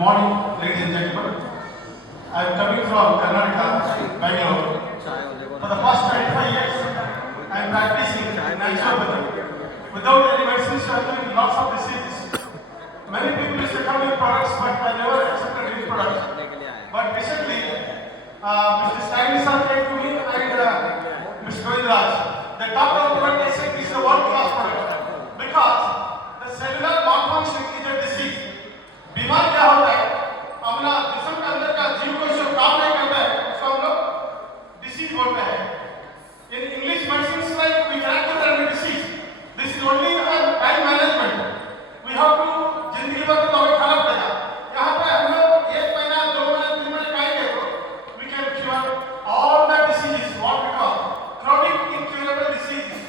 morning, ladies and gentlemen. I am coming from Karnataka, Bangalore. For the past 25 years, I am practicing naturopathy. Without any medicines, I am doing lots of diseases. Many people used to come with products, but I never accepted any products. But recently, Mr. Stanley sir came to me and Mr. Govindraj. The doctor product is a world-class product because the cellular malfunction is a disease. बीमार क्या होता है? अपना जिस्म के अंदर का जीव कोश जो काम नहीं करता है, उसको हम लोग disease बोलते हैं. In English medicines, like we cannot cure any disease. This is only a time management. We have to जिंदगी भर तो हमें खाना पड़ेगा. यहाँ पे हम लोग 1 महीना 2 महीना 3 महीने खाएंगे तो we can cure all the diseases. What we call chronic incurable diseases.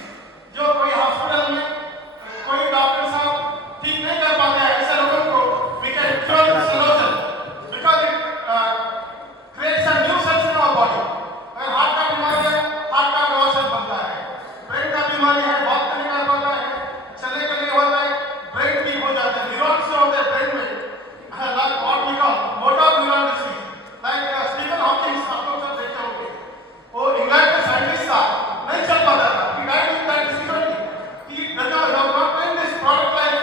जो कोई हॉस्पिटल में कोई डॉक्टर साहब ठीक नहीं कर पाते हैं ऐसे लोगों को we can cure with Celogen because it creates a new cells in our body. अगर हार्ट का बीमारी है, हार्ट का नया सेल बनता है. ब्रेन का बीमारी है, बात नहीं कर पाता है, चलने के लिए होता है, ब्रेन वीक हो जाता है, न्यूरॉन्स जो होते हैं ब्रेन में, like what we call motor neuron disease. Like Stephen Hawking आप लोग सब देखे होंगे. वो इंग्लैंड के साइंटिस्ट था, नहीं चल पाता था. He died with that disease only. He does not find this product like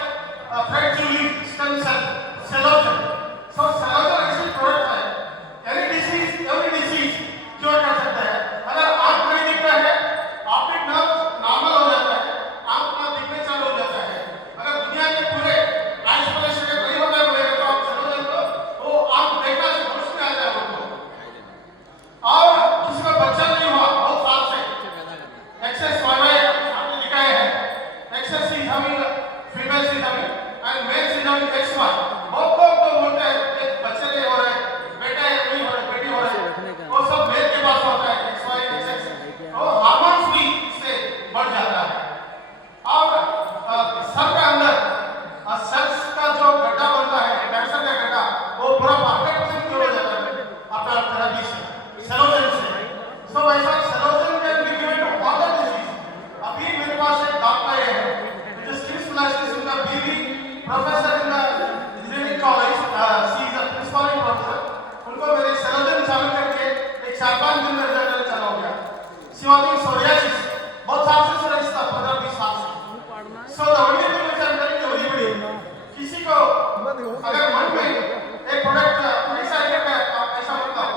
Fred Julie stem cell, Celogen. So Celogen ऐसी product है. Any disease क्योर कर सकता है. अगर आँख नहीं दिखता है, ऑप्टिक नर्व नॉर्मल हो जाता है, आँख ना दिखने चालू हो जाता है. अगर दुनिया के पूरे ट्रांसप्लांटेशन के नहीं होता बोलेगा तो आप Celogen को वो आँख देखना से खुश में आ जाएगा उनको. और किसी का बच्चा नहीं हुआ बहुत साल से, एक्सेस वाई आपने दिखाए हैं. Excess is humming female is humming and male is humming X1. बहुत लोग तो बोलते हैं एक बच्चे नहीं हो रहे, बेटा नहीं हो रहे, बेटी हो रहे, वो सब मेल के पास होता है XY XX. तो हार्मोन्स भी इससे बढ़ जाता है. और सर के अंदर सेल्स का जो गड्ढा बनता है, कैंसर का गड्ढा, वो पूरा 100% क्योर हो जाता है अपना थेरेपी से, Celogen से. सो ऐसा Celogen can be given to all the disease. अभी मेरे पास एक डॉक्टर है जो skin specialist in the BB professor in the engineering college, she is a principal professor. उनको मेरे Celogen चालू करके एक 4-5 दिन में रिजल्ट चालू हो गया. शिवाजी सोरियासिस बहुत साल से सोरियासिस था, 15-20 साल से. So the only thing which I am telling you very very, किसी को अगर मन में एक प्रोडक्ट ऐसा है कि ऐसा होता है,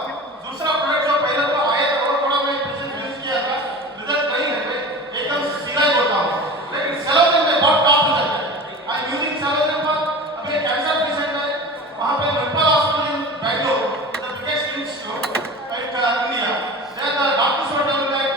दूसरा प्रोडक्ट जो पहले तो आया था वो थोड़ा मैं यूज किया था, रिजल्ट नहीं है, मैं एकदम सीधा ही बोलता हूँ. लेकिन Celogen में बहुत टॉप रिजल्ट है. आई एम यूजिंग Celogen पर अभी एक कैंसर पेशेंट है, वहाँ पे medical hospital in Bangalore, the biggest institute in India. There the doctors were telling that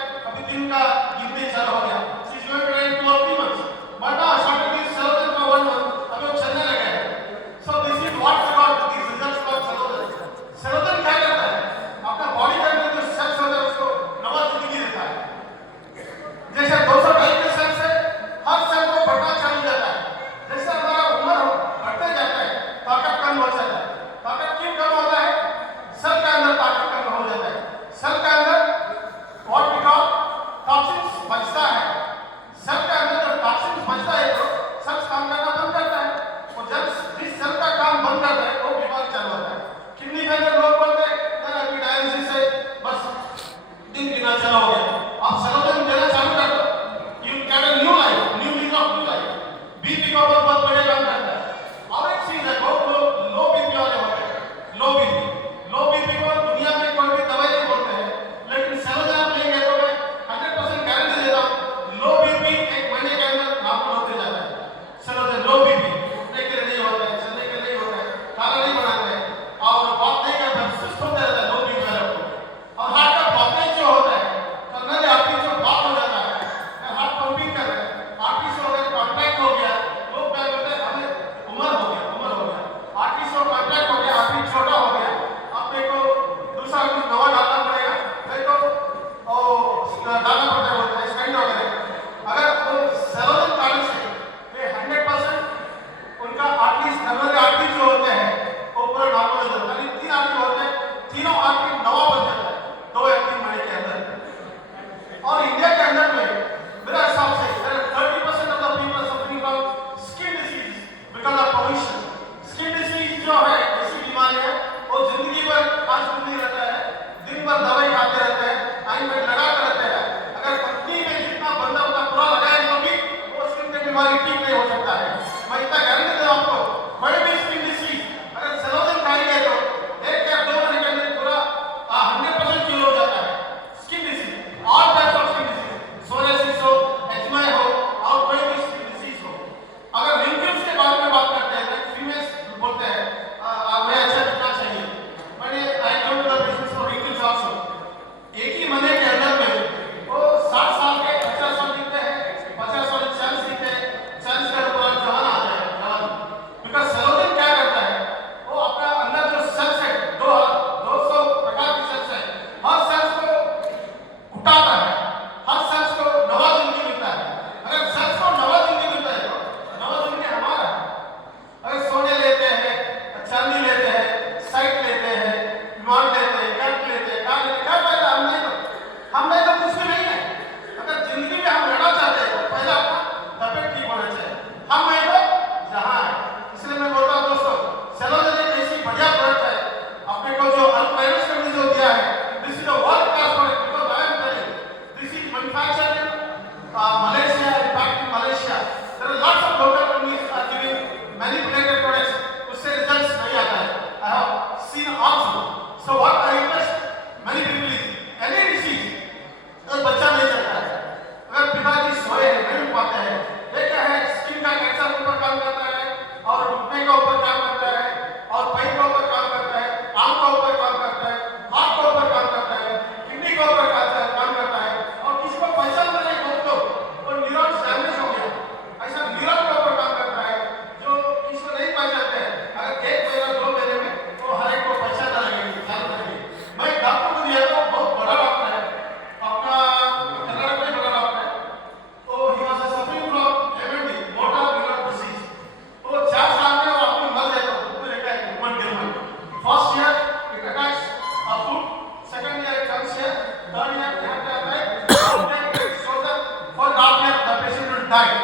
third year they have to apply, fourth year it is chosen, for half year the patient will die.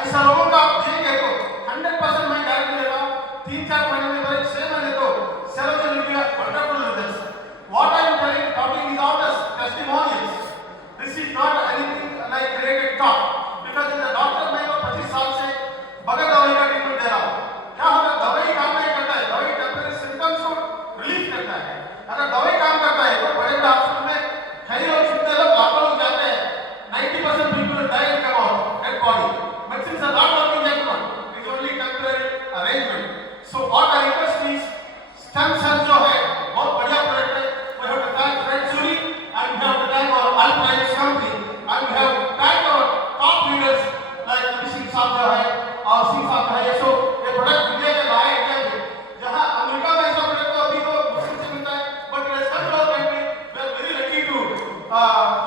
ऐसा लोगों का आप ये देखो 100% मैं गारंटी दे रहा हूँ 3-4 महीने में बड़े 6 महीने तो सेरोजन India wonderful results. What I am talking is all the testimonials. This is not anything like created talk. Because the doctor मैं वो 25 साल से बगैर दवाई का ट्रीटमेंट दे रहा हूँ. क्या होता है दवाई काम नहीं करता है, दवाई टेम्परेरी सिम्टम्स को रिलीफ करता है. अगर दवाई काम करता है तो बड़े बड़े हॉस्पिटल में कई लोग कितने लोग लाखों लोग जाते हैं. 90% people die in come out dead body. Medicines are not working gentlemen. It is only temporary arrangement. So what I request is stem cell जो है बहुत बढ़िया प्रोडक्ट है. We have to thank Fred Suri and we have to thank our Alpine company and we have to thank our top leaders like Singh साहब जो है और सिंह साहब है. So ये प्रोडक्ट इंडिया में लाए इंडिया में जहाँ अमेरिका में ऐसा प्रोडक्ट तो अभी तो मुश्किल से मिलता है. But it has come to our country. We are very lucky to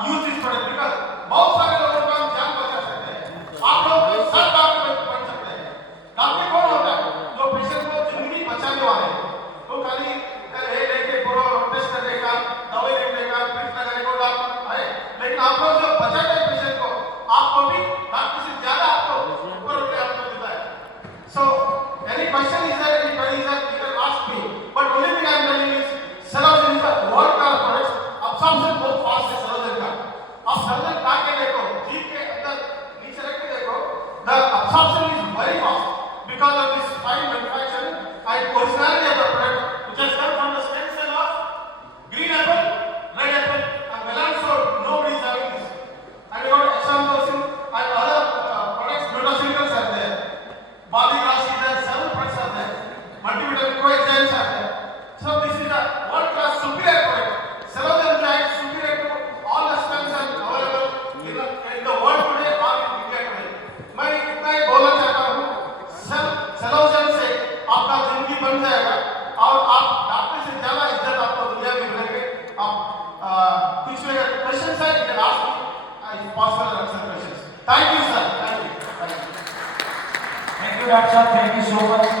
use this product because बहुत सारे लोगों का हम जान बचा सकते हैं. आप लोग सब डॉक्टर बन सकते हैं. डॉक्टर कौन होता है? जो पेशेंट को जिंदगी बचाने वाले हैं. तो खाली ये लेके पूरा टेस्ट करने का दवाई देने का ड्रिप लगाने को डॉक्टर है. लेकिन आप लोग जो बचाते हैं पेशेंट को आपको भी डॉक्टर से ज्यादा आपको ऊपर उठ के आपको मिलता है. So any question is there, any query is there, you can ask me. But only thing I am telling is Celogen is a world class product. Absorption बहुत fast है Celogen का. आप Celogen खा के देखो, जीभ के अंदर नीचे रख के देखो, the absorption is very fast because of this fine manufacturing and originality of the product which has come from the stem cell of green apple, red apple and melon. So nobody is having this. And you got example and other products, nutraceuticals are there. Bodyguards is there, several products are there. Multivitamin coenzymes are there. So this is a world class superior product. Celogen is superior to all the stem cells available in the world today or in India today. मैं इतना ही बोलना चाहता हूँ, Celogen से आपका जिंदगी बन जाएगा और आप डॉक्टर से ज्यादा इज्जत आपको दुनिया में मिलेंगे. आप कुछ क्वेश्चन है, you can ask me. If possible, answer questions. Thank you, sir. Thank you. Thank you, Dr. Shah. Thank you so much.